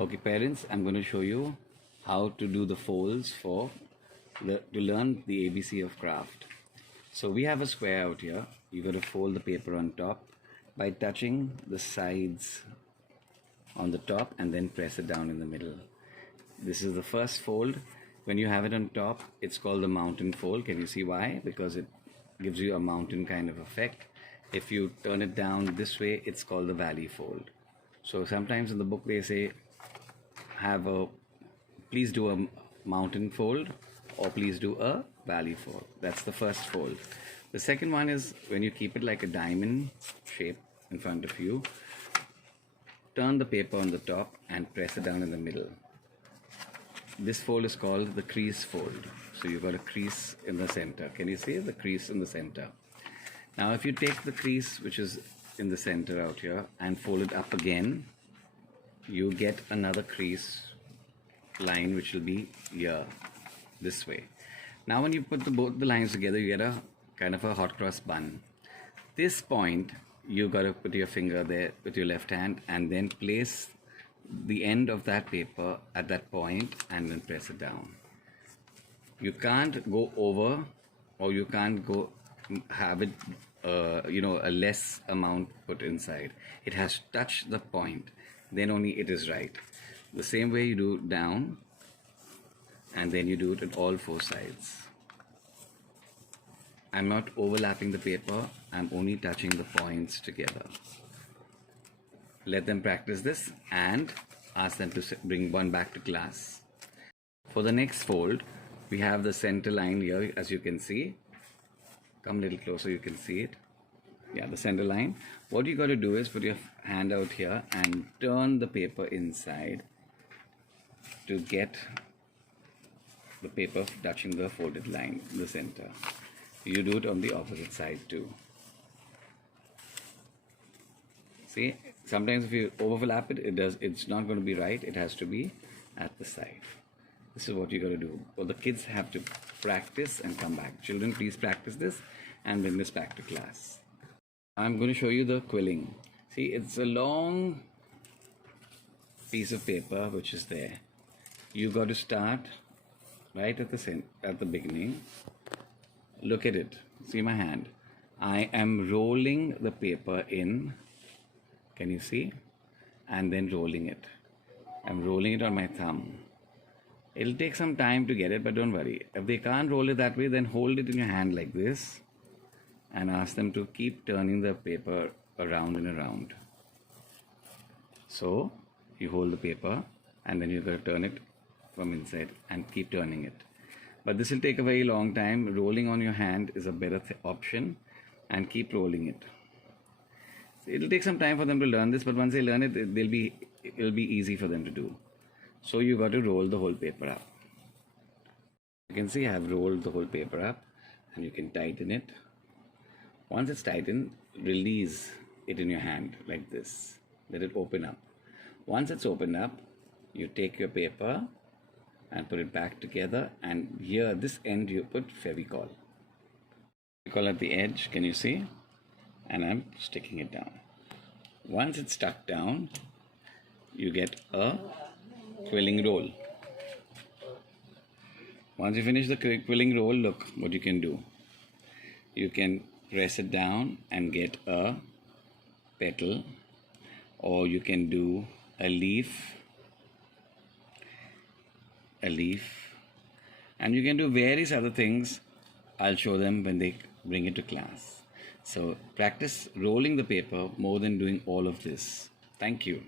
Okay, parents, I'm going to show you how to do the folds to learn the ABC of craft. So we have a square out here. You got to fold the paper on top by touching the sides on the top and then press it down in the middle. This is the first fold. When you have it on top, it's called the mountain fold. Can you see why? Because it gives you a mountain kind of effect. If you turn it down this way, it's called the valley fold. So sometimes in the book they say please do a mountain fold or please do a valley fold. That's the first fold. The second one is when you keep it like a diamond shape in front of you, turn the paper on the top and press it down in the middle. This fold is called the crease fold. So you've got a crease in the center. Can you see the crease in the center? Now if you take the crease which is in the center out here and fold it up again, you get another crease line which will be here, this way. Now when you put both the lines together, you get a kind of a hot cross bun. This point, you got to put your finger there with your left hand and then place the end of that paper at that point and then press it down. You can't go over, or you can't go have it a less amount put inside. It has to touch the point, then only it is right. The same way you do down, and then you do it at all four sides. I'm not overlapping the paper, I'm only touching the points together. Let them practice this and ask them to bring one back to class. For the next fold, we have the center line here, as you can see. Come a little closer, you can see it. Yeah, the center line. What you got to do is put your hand out here and turn the paper inside to get the paper touching the folded line in the center. You do it on the opposite side too. See, sometimes if you overlap it, it's not going to be right. It has to be at the side. This is what you got to do. Well, the kids have to practice and come back. Children, please practice this and bring this back to class. I'm going to show you the quilling. See, it's a long piece of paper which is there. You got to start right at the beginning. Look at it. See my hand. I am rolling the paper in. Can you see? And then rolling it. I'm rolling it on my thumb. It'll take some time to get it, but don't worry. If they can't roll it that way, then hold it in your hand like this and ask them to keep turning the paper around and around. So you hold the paper and then you're going to turn it from inside and keep turning it. But this will take a very long time. Rolling on your hand is a better option, and keep rolling it. It'll take some time for them to learn this, but once they learn it, it'll be easy for them to do. So you got to roll the whole paper up. You can see I have rolled the whole paper up, and you can tighten it. Once it's tightened, release it in your hand like this. Let it open up. Once it's opened up, you take your paper and put it back together, and here this end you put Fevicol. Fevicol at the edge, can you see? And I'm sticking it down. Once it's stuck down, you get a quilling roll. Once you finish the quilling roll, look what you can do. You can press it down and get a petal, or you can do a leaf, and you can do various other things. I'll show them when they bring it to class. So practice rolling the paper more than doing all of this. Thank you.